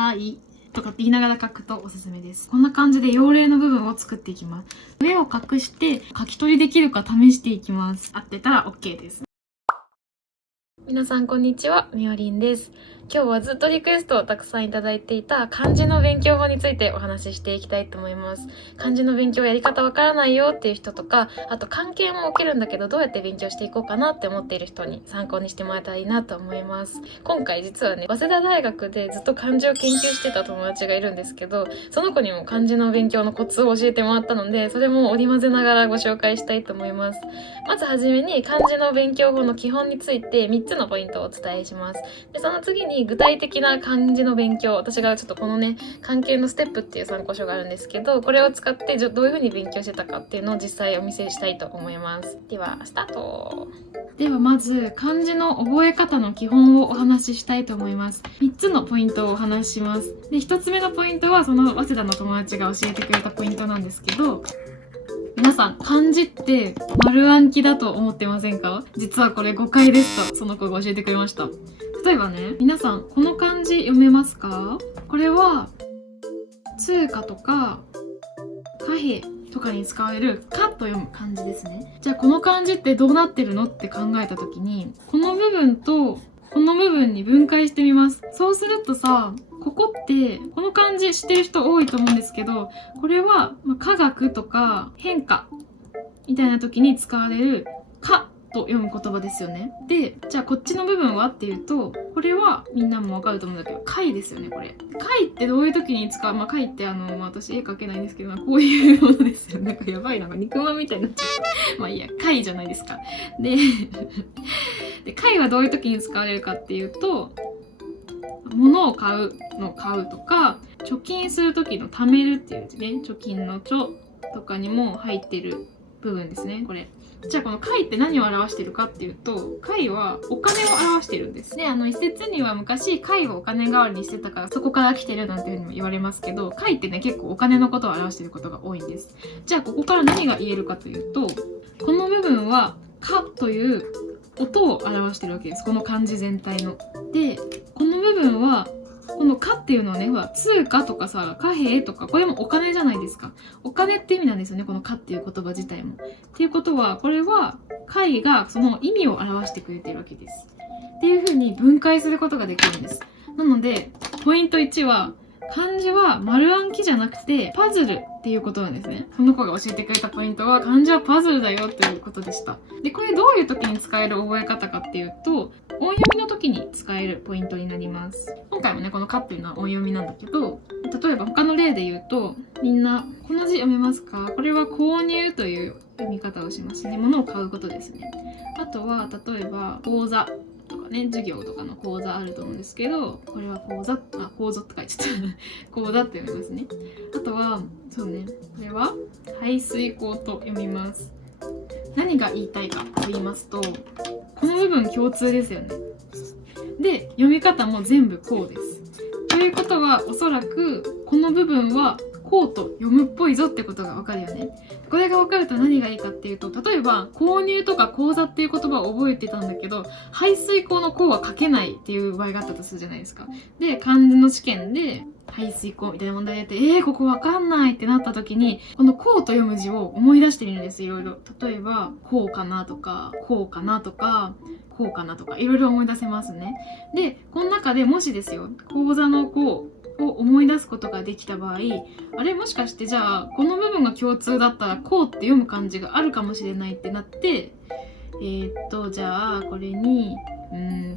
あいとかって言いながら書くとおすすめです。こんな感じで用例の部分を作っていきます。上を隠して書き取りできるか試していきます。合ってたら OK です。皆さんこんにちは、みおりんです。今日はずっとリクエストをたくさんいただいていた漢字の勉強法についてお話ししていきたいと思います。漢字の勉強やり方わからないよっていう人とか、あと関係も起きるんだけどどうやって勉強していこうかなって思っている人に参考にしてもらえたらいいなと思います。今回実はね、早稲田大学でずっと漢字を研究してた友達がいるんですけど、その子にも漢字の勉強のコツを教えてもらったので、それも織り交ぜながらご紹介したいと思います。まずはじめに漢字の勉強法の基本について3つのポイントをお伝えします。で、その次に具体的な漢字の勉強、私がちょっとこのね、関係のステップっていう参考書があるんですけど、これを使ってどういう風に勉強してたかっていうのを実際お見せしたいと思います。では、スタート。ではまず漢字の覚え方の基本をお話ししたいと思います。3つのポイントをお話しします。で、1つ目のポイントはその早稲田の友達が教えてくれたポイントなんですけど、皆さん漢字って丸暗記だと思ってませんか？実はこれ誤解ですとその子が教えてくれました。例えばね、皆さんこの漢字読めますか？これは通貨とか貨幣とかに使われる「か」と読む漢字ですね。じゃあこの漢字ってどうなってるのって考えた時に、この部分とこの部分に分解してみます。そうするとさ、ここってこの漢字知ってる人多いと思うんですけど、これは科学とか変化みたいな時に使われる「か」と読む言葉ですよね。で、じゃあこっちの部分はっていうと、これはみんなもわかると思うんだけど、貝ですよね、これ。貝ってどういう時に使う？貝って私絵描けないんですけど、こういうものですよね。なんかやばいな、肉まんみたいになっちゃう。いいや、貝じゃないですか。で、貝はどういう時に使われるかっていうと、物を買うの買うとか、貯金する時の貯めるっていう字ね、貯金の貯とかにも入ってる部分ですね、これ。じゃあこの貝って何を表してるかっていうと、貝はお金を表してるんです。で、一説には昔貝をお金代わりにしてたからそこから来てるなんていうふうにも言われますけど、貝ってね、結構お金のことを表してることが多いんです。じゃあここから何が言えるかというと、この部分はかという音を表してるわけです。この漢字全体の。で、この部分はこのかっていうのはね、通貨とかさ、貨幣とか、これもお金じゃないですか。お金って意味なんですよね、このかっていう言葉自体も。っていうことは、これは貝がその意味を表してくれてるわけです。っていう風に分解することができるんです。なので、ポイント1は、漢字は丸暗記じゃなくてパズルっていうことなんですね。その子が教えてくれたポイントは、漢字はパズルだよっていうことでした。で、これどういう時に使える覚え方かっていうと、音読みの時に使えるポイントになります。今回もね、このかっていうのは音読みなんだけど、例えば他の例で言うと、みんなこの字読めますか？これは購入という読み方をしますね。物を買うことですね。あとは例えば講座とかね、授業とかの講座あると思うんですけど、これは講座って書いちゃった講座って読みますね。あとはそうね、これは排水口と読みます。何が言いたいかと言いますと、この部分共通ですよね。で、読み方も全部こうです。ということは、おそらくこの部分はこうと読むっぽいぞってことがわかるよね。これがわかると何がいいかっていうと、例えば購入とか講座っていう言葉を覚えてたんだけど、排水口のこうは書けないっていう場合があったとするじゃないですか。で、漢字の試験で排水口みたいな問題やって、ここわかんないってなった時に、このこうと読む字を思い出してみるんです、いろいろ。例えば、こうかなとか、こうかなとか、こうかなとか、いろいろ思い出せますね。で、この中でもしですよ、講座のこう、を思い出すことができた場合、あれもしかしてじゃあこの部分が共通だったらこうって読む漢字があるかもしれないってなって、じゃあこれに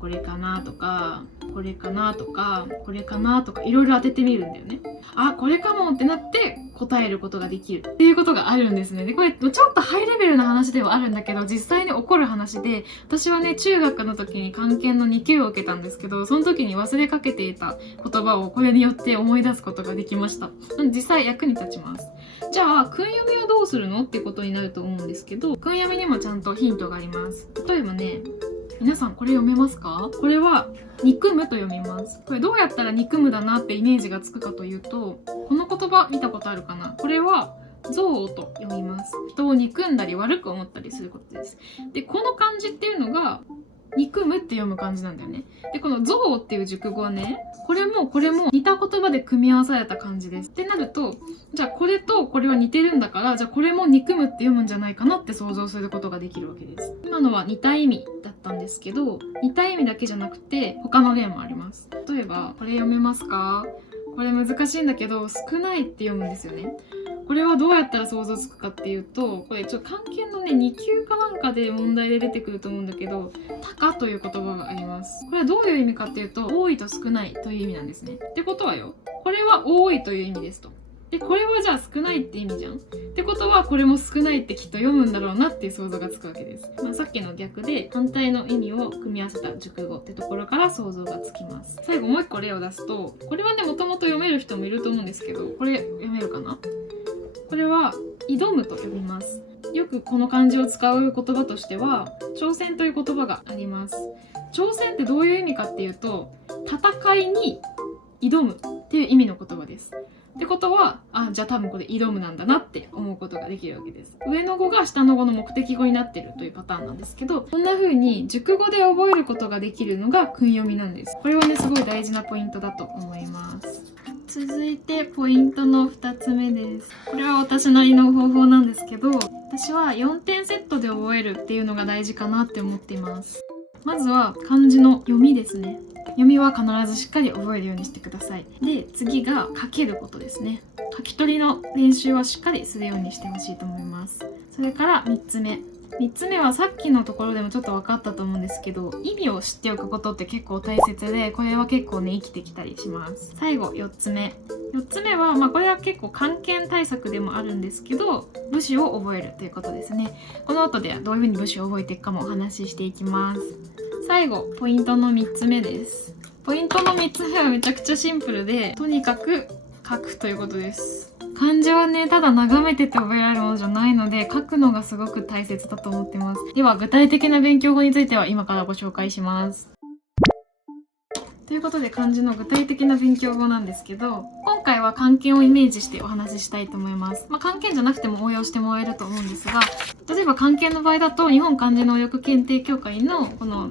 これかなとか、これかなとか、これかなとかいろいろ当ててみるんだよね。あ、これかもってなって答えることができるっていうことがあるんですね。で、これちょっとハイレベルな話ではあるんだけど、実際に起こる話で、私はね、中学の時に漢検の2級を受けたんですけど、その時に忘れかけていた言葉をこれによって思い出すことができました。実際役に立ちます。じゃあ、訓読みはどうするのってことになると思うんですけど、訓読みにもちゃんとヒントがあります。例えばね、皆さんこれ読めますか？これは憎むと読みます。これどうやったら憎むだなってイメージがつくかというと、この言葉見たことあるかな？これは憎悪と読みます。人を憎んだり悪く思ったりすることです。で、この漢字っていうのが憎むって読む感じなんだよね。で、この憎悪っていう熟語はね、これも似た言葉で組み合わされた感じです。ってなると、じゃあこれとこれは似てるんだから、じゃあこれも憎むって読むんじゃないかなって想像することができるわけです。今のは似た意味だったんですけど、似た意味だけじゃなくて他の例もあります。例えば、これ読めますか？これ難しいんだけど、少ないって読むんですよね。これはどうやったら想像つくかっていうと、これちょっと漢検のね、2級かなんかで問題で出てくると思うんだけど、高という言葉があります。これはどういう意味かっていうと、多いと少ないという意味なんですね。ってことはよ、これは多いという意味ですと。で、これはじゃあ少ないって意味じゃん。ってことは、これも少ないってきっと読むんだろうなっていう想像がつくわけです。さっきの逆で反対の意味を組み合わせた熟語ってところから想像がつきます。最後もう一個例を出すと、これはね、もともと読める人もいると思うんですけど、これ読めるかな？これは挑むと呼びます。よくこの漢字を使う言葉としては、挑戦という言葉があります。挑戦ってどういう意味かっていうと、戦いに挑むっていう意味の言葉です。ってことは、じゃあ多分これ挑むなんだなって思うことができるわけです。上の語が下の語の目的語になってるというパターンなんですけど、こんな風に熟語で覚えることができるのが訓読みなんです。これはね、すごい大事なポイントだと思います。続いてポイントの2つ目です。これは私なりの方法なんですけど、私は4点セットで覚えるっていうのが大事かなって思っています。まずは漢字の読みですね。読みは必ずしっかり覚えるようにしてください。で、次が書けることですね。書き取りの練習はしっかりするようにしてほしいと思います。それから3つ目。3つ目はさっきのところでもちょっと分かったと思うんですけど、意味を知っておくことって結構大切で、これは結構ね、生きてきたりします。最後、4つ目。4つ目は、これは結構漢検対策でもあるんですけど、部首を覚えるということですね。この後ではどういうふうに部首を覚えていくかもお話ししていきます。最後、ポイントの3つ目です。ポイントの3つ目はめちゃくちゃシンプルで、とにかく書くということです。漢字はね、ただ眺めてて覚えられるものじゃないので、書くのがすごく大切だと思ってます。では、具体的な勉強法については今からご紹介します。ということで、漢字の具体的な勉強法なんですけど、今回は漢検をイメージしてお話ししたいと思います。漢検じゃなくても応用してもらえると思うんですが、例えば漢検の場合だと、日本漢字能力検定協会のこの、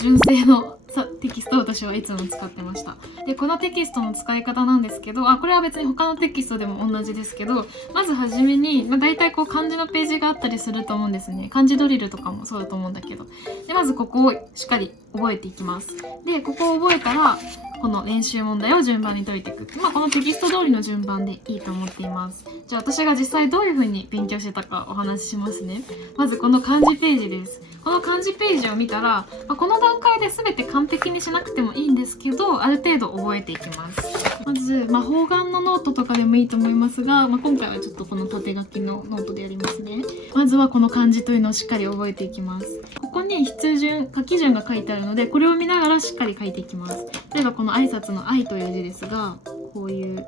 純正のテキストを私はいつも使ってました。で、このテキストの使い方なんですけど、これは別に他のテキストでも同じですけど、まずはじめに、大体漢字のページがあったりすると思うんですね。漢字ドリルとかもそうだと思うんだけど。で、まずここをしっかり覚えていきます。で、ここを覚えたら、この練習問題を順番に解いていく。このテキスト通りの順番でいいと思っています。じゃあ私が実際どういう風に勉強してたかお話ししますね。まずこの漢字ページです。この漢字ページを見たら、この段階で全て完璧にしなくてもいいんですけど、ある程度覚えていきます。まず、方眼のノートとかでもいいと思いますが、今回はちょっとこの縦書きのノートでやりますね。まずはこの漢字というのをしっかり覚えていきます。ここに筆順、書き順が書いてあるので、これを見ながらしっかり書いていきます。例えばこの挨拶の愛という字ですが、こういう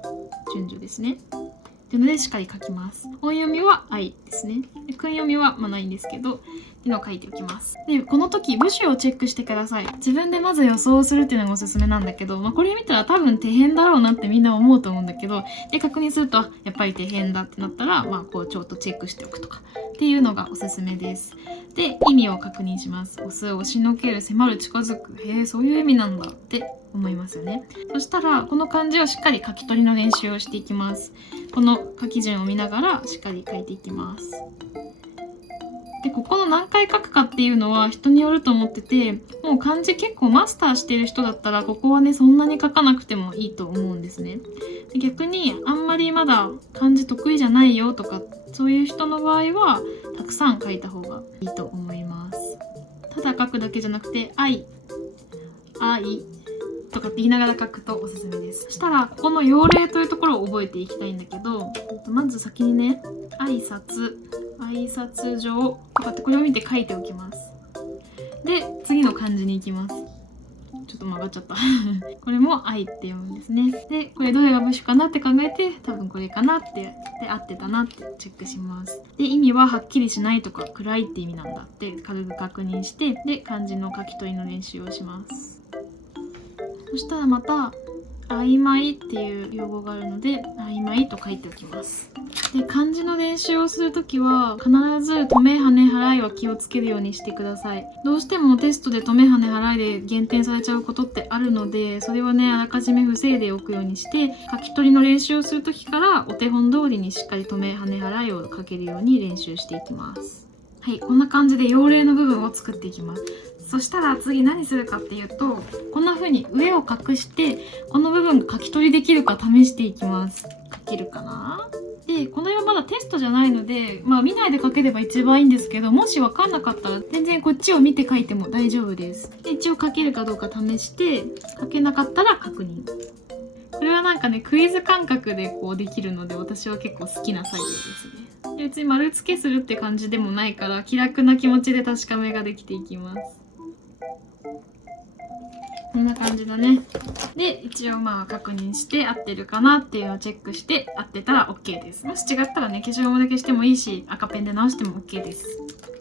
順序ですね。っていうのでしっかり書きます。音読みは愛ですね。で、訓読みはないんですけど、っていうのを書いておきます。で、この時部首をチェックしてください。自分でまず予想するっていうのがおすすめなんだけど、これ見たら多分手辺だろうなってみんな思うと思うんだけど、で、確認すると、やっぱり手辺だってなったら、こうちょっとチェックしておくとかっていうのがおすすめです。で、意味を確認します。押す、押しのける、迫る、近づく。へえ、そういう意味なんだって思いますよね。そしたら、この漢字をしっかり書き取りの練習をしていきます。この書き順を見ながらしっかり書いていきます。で、ここの何回書くかっていうのは人によると思ってて、もう漢字結構マスターしてる人だったら、ここはね、そんなに書かなくてもいいと思うんですね。で、逆に、あんまりまだ漢字得意じゃないよとか、そういう人の場合は、たくさん書いた方がいいと思います。ただ書くだけじゃなくて、愛とかって言いながら書くとおすすめです。そしたら、ここの用例というところを覚えていきたいんだけど、まず先にね、挨拶状とかってこれを見て書いておきます。で、次の漢字に行きます。ちょっと曲がっちゃった。これも愛って読むんですね。で、これどれが部首かなって考えて、多分これかなってやって、合ってたなってチェックします。で、意味ははっきりしないとか暗いって意味なんだって軽く確認して、で、漢字の書き取りの練習をします。そしたらまた、曖昧っていう用語があるので、曖昧と書いておきます。で、漢字の練習をするときは必ず止めはね払いは気をつけるようにしてください。どうしてもテストで止めはね払いで減点されちゃうことってあるので、それはねあらかじめ防いでおくようにして、書き取りの練習をするときからお手本通りにしっかり止めはね払いを書けるように練習していきます。はい、こんな感じで用例の部分を作っていきます。そしたら次何するかっていうと、こんな風に上を隠してこの部分が書き取りできるか試していきます。書けるかな？で、この絵はまだテストじゃないので、見ないで書ければ一番いいんですけど、もし分かんなかったら全然こっちを見て書いても大丈夫です。で、一応書けるかどうか試して、書けなかったら確認。これはなんかね、クイズ感覚でこうできるので、私は結構好きな作業ですね。で、別に丸付けするって感じでもないから、気楽な気持ちで確かめができていきます。こんな感じだね。で、一応確認して合ってるかなっていうのをチェックして合ってたら OK です。もし違ったらね、消しゴムだけしてもいいし、赤ペンで直しても OK です。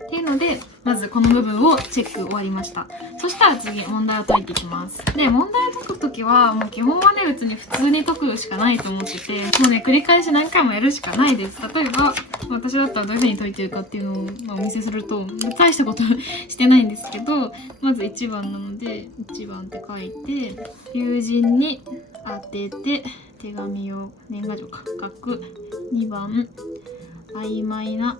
っていうので、まずこの部分をチェック終わりました。そしたら次、問題を解いていきます。で、問題を解くときは、もう基本はね、別に普通に解くしかないと思ってて、もうね、繰り返し何回もやるしかないです。例えば、私だったらどういう風に解いてるかっていうのをお見せすると、大したことしてないんですけど、まず1番なので、1番って書いて、友人に当てて、手紙を年賀状書く。2番、曖昧な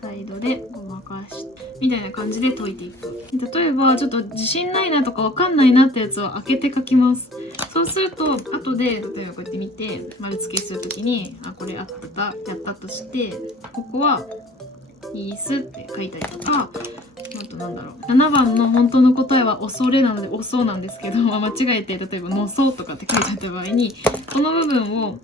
態度でごまかしみたいな感じで解いていく。例えばちょっと自信ないなとかわかんないなってやつを開けて書きます。そうすると後で例えばこうやって見て丸付けするときにこれやったとして、ここはいいすって書いたりとか、あと7番の本当の答えは恐れなのでおそうなんですけど、間違えて例えばのそうとかって書いちゃった場合に、この部分を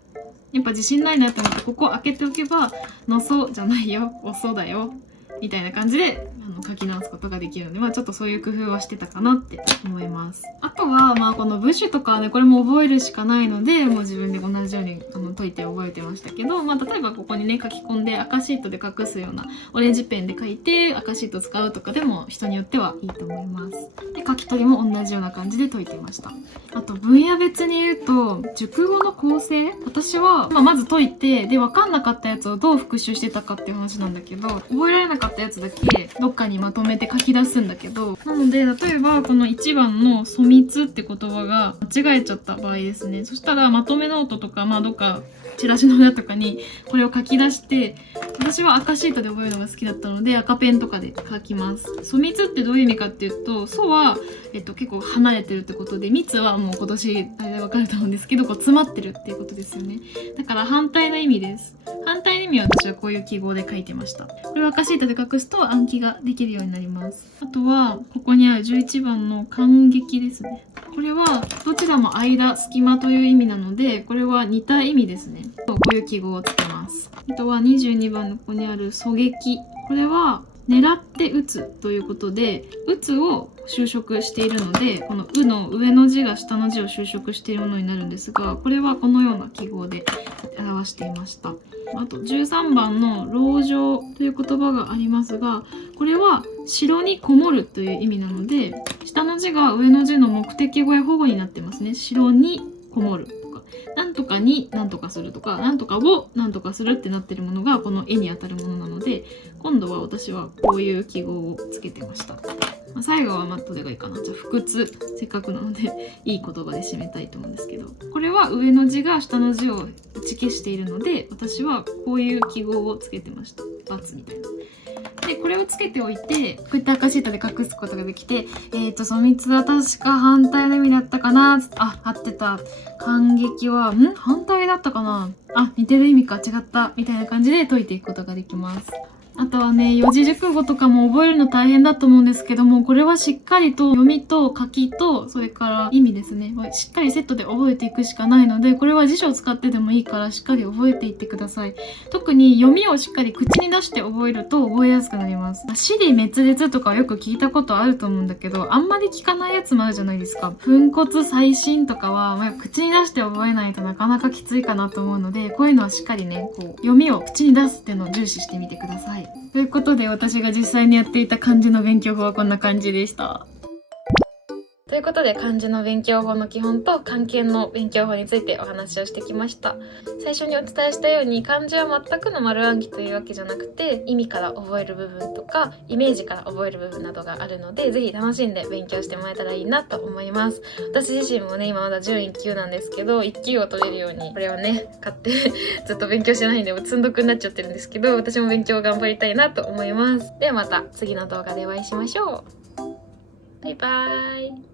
やっぱ自信ないなって思ってここを開けておけば、のそうじゃないよ、おそうだよみたいな感じで書き直すことができるので、ちょっとそういう工夫はしてたかなって思います。あとはこの部首とかはね、これも覚えるしかないので、もう自分で同じように解いて覚えてましたけど、例えばここにね書き込んで赤シートで隠すようなオレンジペンで書いて赤シート使うとかでも人によってはいいと思います。で、書き取りも同じような感じで解いてました。あと分野別に言うと熟語の構成、私は、まず解いて、で分かんなかったやつをどう復習してたかっていう話なんだけど、覚えられなかったやつだけどっかにまとめて書き出すんだけど、なので例えばこの1番の粗密って言葉が間違えちゃった場合ですね、そしたらまとめノートとかどっかチラシの裏とかにこれを書き出して、私は赤シートで覚えるのが好きだったので赤ペンとかで書きます。粗密ってどういう意味かっていうと、粗は、結構離れてるってことで、密はもう今年あれで分かると思うんですけど、詰まってるっていうことですよね。だから反対の意味です。反対の意味は私はこういう記号で書いてました。これを赤シートで隠すと暗記ができるようになります。あとはここにある11番の感激ですね。これはどちらも間、隙間という意味なので、これは似た意味ですね。こういう記号をつけます。あとは22番のここにある狙撃。これは狙って撃つということで、撃つを修飾しているので、このうの上の字が下の字を修飾しているものになるんですが、これはこのような記号で表していました。あと13番の籠城という言葉がありますが、これは城にこもるという意味なので、下の字が上の字の目的語や保護になってますね。城にこもるとか、なんとかになんとかするとか、なんとかをなんとかするってなってるものがこの絵に当たるものなので、今度は私はこういう記号をつけてました。最後はどれがいいかな。じゃあ不屈、せっかくなのでいい言葉で締めたいと思うんですけど、これは上の字が下の字を打ち消しているので、私はこういう記号をつけてました。×みたいな。で、これをつけておいて、こういった赤シートで隠すことができて、粗密は確か反対の意味だったかな。合ってた。感激は反対だったかな。似てる意味か、違ったみたいな感じで解いていくことができます。あとはね、四字熟語とかも覚えるの大変だと思うんですけども、これはしっかりと読みと書きと、それから意味ですね。しっかりセットで覚えていくしかないので、これは辞書を使ってでもいいからしっかり覚えていってください。特に読みをしっかり口に出して覚えると覚えやすくなります。支離滅裂とかよく聞いたことあると思うんだけど、あんまり聞かないやつもあるじゃないですか。粉骨細心とかは、口に出して覚えないとなかなかきついかなと思うので、こういうのはしっかりね、読みを口に出すっていうのを重視してみてください。ということで、私が実際にやっていた漢字の勉強法はこんな感じでした。ということで、漢字の勉強法の基本と漢検の勉強法についてお話をしてきました。最初にお伝えしたように、漢字は全くの丸暗記というわけじゃなくて、意味から覚える部分とかイメージから覚える部分などがあるので、ぜひ楽しんで勉強してもらえたらいいなと思います。私自身もね、今まだ準1級なんですけど、1級を取れるようにこれをね買ってずっと勉強してないんで積んどくになっちゃってるんですけど、私も勉強頑張りたいなと思います。ではまた次の動画でお会いしましょう。バイバーイ。